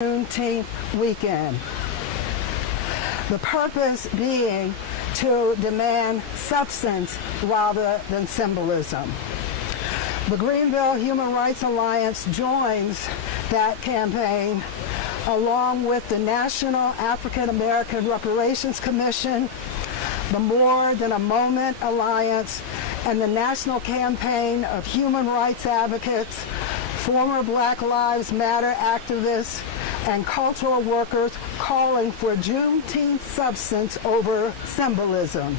Juneteenth weekend. The purpose being to demand substance rather than symbolism. The Greenville Human Rights Alliance joins that campaign along with the National African American Reparations Commission, the More Than a Moment Alliance, and the National Campaign of Human Rights Advocates, former Black Lives Matter activists, and cultural workers calling for Juneteenth substance over symbolism.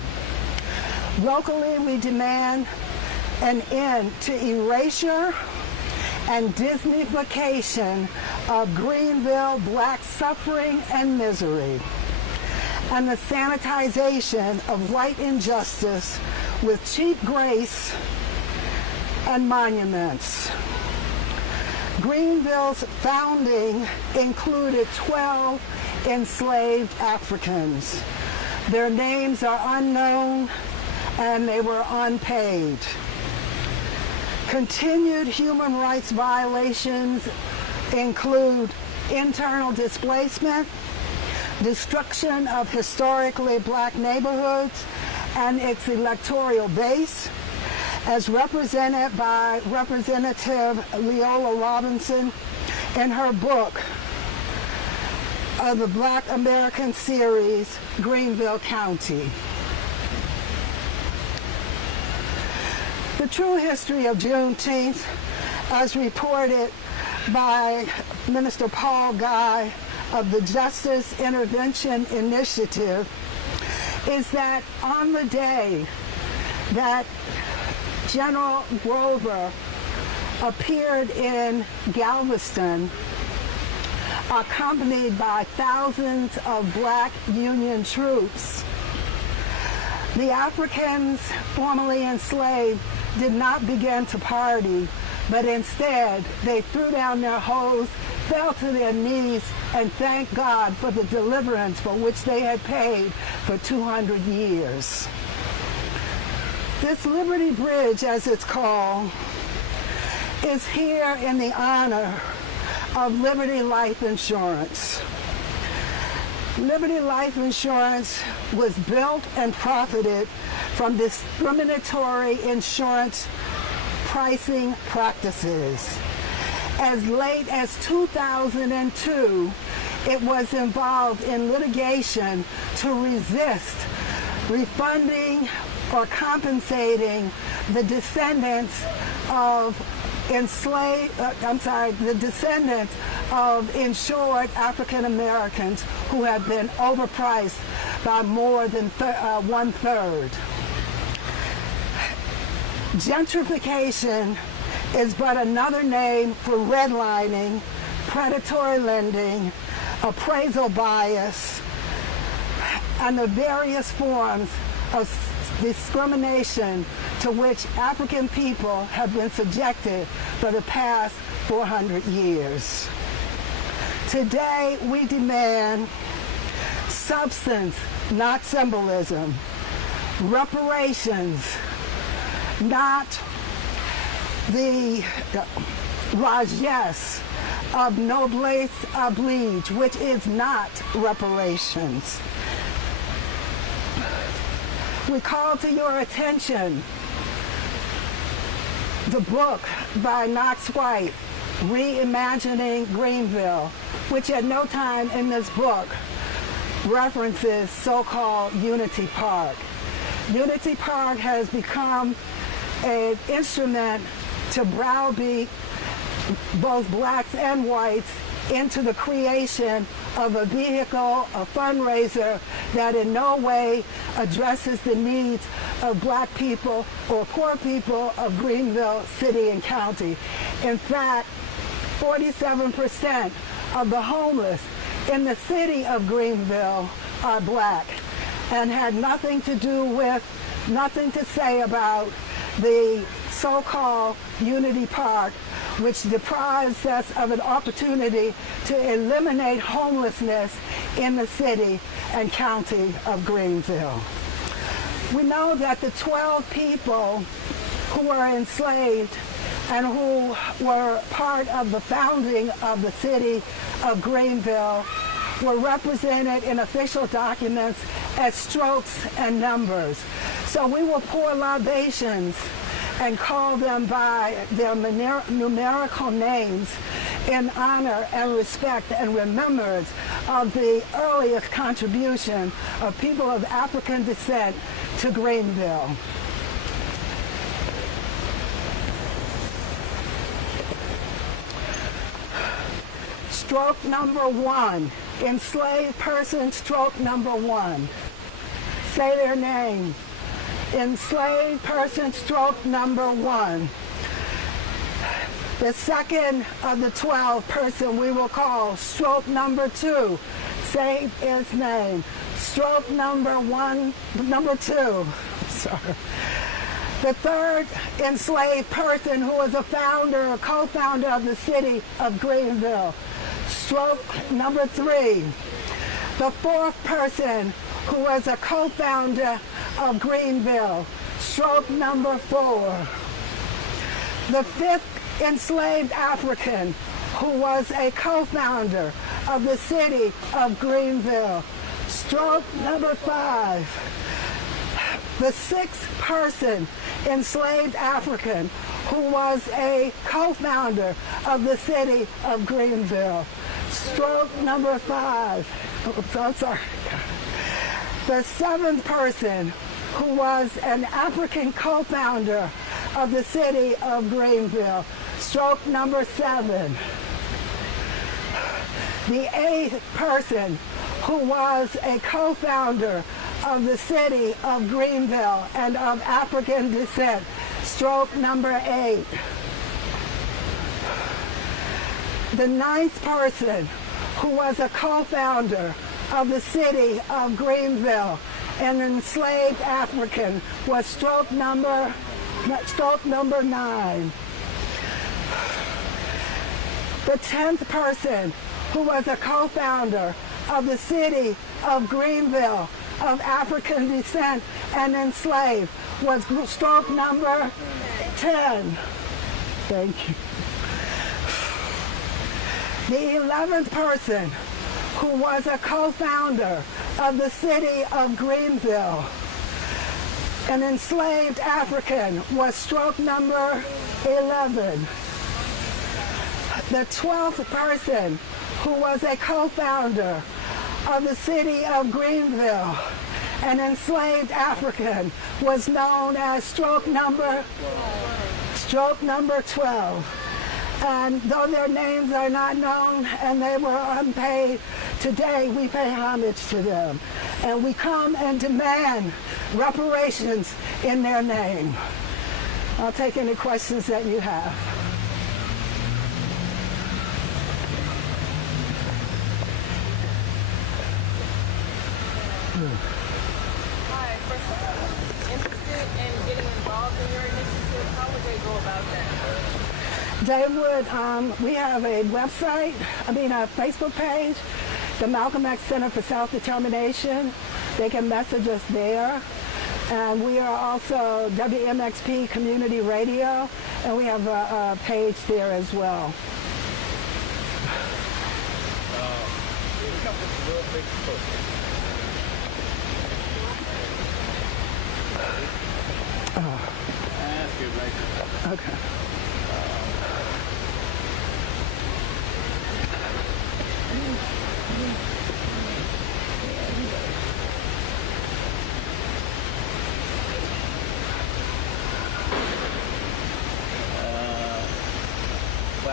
Locally, we demand an end to erasure and Disneyfication of Greenville Black suffering and misery, and the sanitization of white injustice with cheap grace and monuments. Greenville's founding included 12 enslaved Africans. Their names are unknown and they were unpaid. Continued human rights violations include internal displacement, destruction of historically black neighborhoods and its electoral base, as represented by Representative Leola Robinson in her book of the Black American series, Greenville County. The true history of Juneteenth, as reported by Minister Paul Guy of the Justice Intervention Initiative, is that on the day that General Grover appeared in Galveston, accompanied by thousands of black Union troops, the Africans formerly enslaved did not begin to party, but instead they threw down their hoes, fell to their knees, and thanked God for the deliverance for which they had paid for 200 years. This Liberty Bridge, as it's called, is here in the honor of Liberty Life Insurance. Liberty Life Insurance was built and profited from discriminatory insurance pricing practices. As late as 2002, it was involved in litigation to resist refunding or compensating the descendants of insured African Americans who have been overpriced by more than 1/3. Gentrification is but another name for redlining, predatory lending, appraisal bias, and the various forms of discrimination to which African people have been subjected for the past 400 years. Today, we demand substance, not symbolism. Reparations, not the largesse of noblesse oblige, which is not reparations. We call to your attention the book by Knox White, Reimagining Greenville, which at no time in this book references so-called Unity Park. Unity Park has become an instrument to browbeat both blacks and whites into the creation of a vehicle, a fundraiser that in no way addresses the needs of black people or poor people of Greenville City and County. In fact, 47% of the homeless in the city of Greenville are black, and had nothing to say about the so-called Unity Park, which deprives us of an opportunity to eliminate homelessness in the city and county of Greenville. We know that the 12 people who were enslaved and who were part of the founding of the city of Greenville were represented in official documents as strokes and numbers. So we will pour libations and call them by their numerical names in honor and respect and remembrance of the earliest contribution of people of African descent to Greenville. Stroke number 1, enslaved person, stroke number 1. Say their name. Enslaved person, stroke number 1. The second of the 12 person we will call stroke number 2. Say his name. Stroke number 1, number 2. Sorry. The third enslaved person who was a founder or co-founder of the city of Greenville. Stroke number 3. The fourth person who was a co-founder of Greenville. Stroke number 4. The fifth enslaved African who was a co-founder of the city of Greenville. Stroke number 5. The sixth person enslaved African who was a co-founder of the city of Greenville. Stroke number 5. Oops, I'm sorry. The seventh person who was an African co-founder of the city of Greenville. Stroke number 7. The eighth person who was a co-founder of the city of Greenville and of African descent. Stroke number 8. The ninth person who was a co-founder of the city of Greenville, an enslaved African, was stroke number 9. The 10th person who was a co-founder of the city of Greenville of African descent and enslaved was stroke number 10. Thank you. The 11th person who was a co-founder of the city of Greenville, an enslaved African, was stroke number 11. The 12th person who was a co-founder of the city of Greenville, an enslaved African, was known as stroke number 12. And though their names are not known and they were unpaid, today we pay homage to them. And we come and demand reparations in their name. I'll take any questions that you have. Hi, for someone interested in getting involved in your initiative, how would they go about that? They would, we have a website, a Facebook page, the Malcolm X Center for Self-Determination. They can message us there. And we are also WMXP Community Radio, and we have a page there as well. Okay.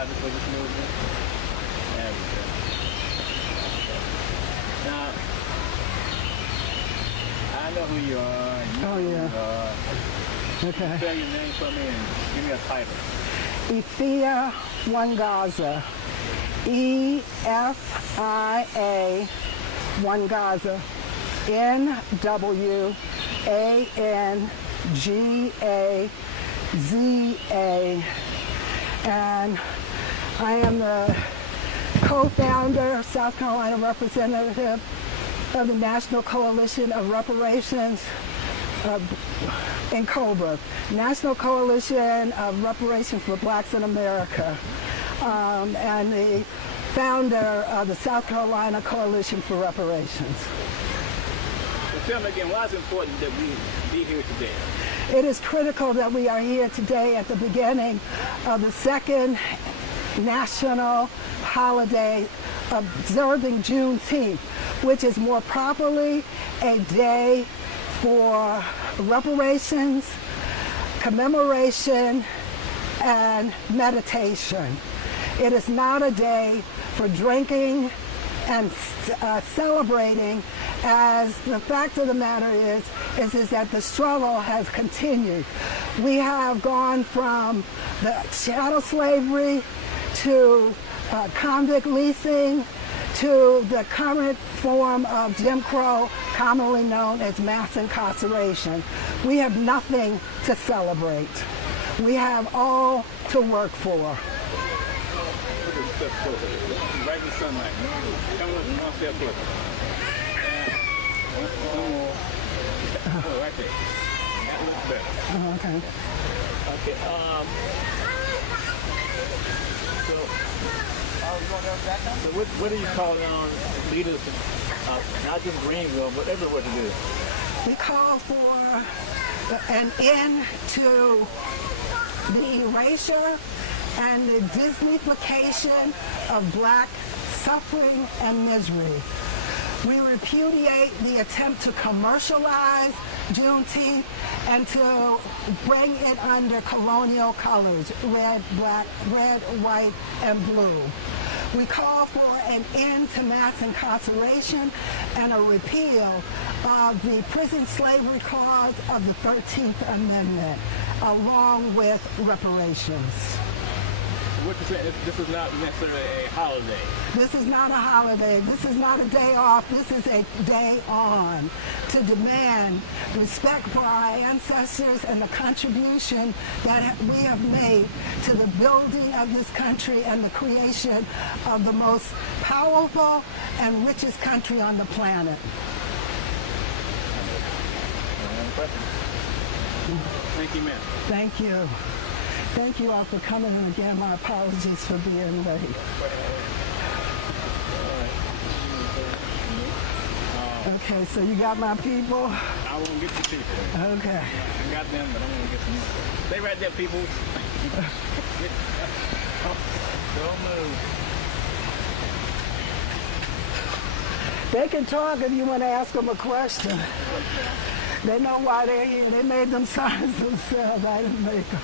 For this movement. Now, I know who you are. Oh, yeah. Okay. Spell your name for me and give me a title. Efia Wangaza. E-F-I-A Wangaza. N-W-A-N-G-A-Z-A. And I am the co-founder, South Carolina representative of the National Coalition of Reparations, in COBRA, National Coalition of Reparations for Blacks in America, and the founder of the South Carolina Coalition for Reparations. So tell me again, why is it important that we be here today? It is critical that we are here today at the beginning of the second national holiday observing Juneteenth, which is more properly a day for reparations, commemoration, and meditation. It is not a day for drinking and celebrating, as the fact of the matter is that the struggle has continued. We have gone from the chattel slavery to convict leasing to the current form of Jim Crow, commonly known as mass incarceration. We have nothing to celebrate. We have all to work for. Step closer. Right in the sunlight. Come one step closer. One more. Oh, right there. That looks better. Oh, okay. Okay. So what are you calling on leaders, not just Greenville, but everywhere to do? We call for an end to the erasure and the Disneyfication of Black suffering and misery. We repudiate the attempt to commercialize Juneteenth and to bring it under colonial colors, red, black, red, white, and blue. We call for an end to mass incarceration and a repeal of the prison slavery clause of the 13th Amendment, along with reparations. What you're saying, this is not necessarily a holiday. This is not a holiday. This is not a day off. This is a day on to demand respect for our ancestors and the contribution that we have made to the building of this country and the creation of the most powerful and richest country on the planet. Thank you, ma'am. Thank you. Thank you all for coming, and again, my apologies for being late. Okay, so you got my people? I won't get the people. Okay. I got them, but I'm going to get some. Stay right there, people. Don't move. They can talk if you want to ask them a question. They know why they're here. They made them signs themselves. I didn't make them.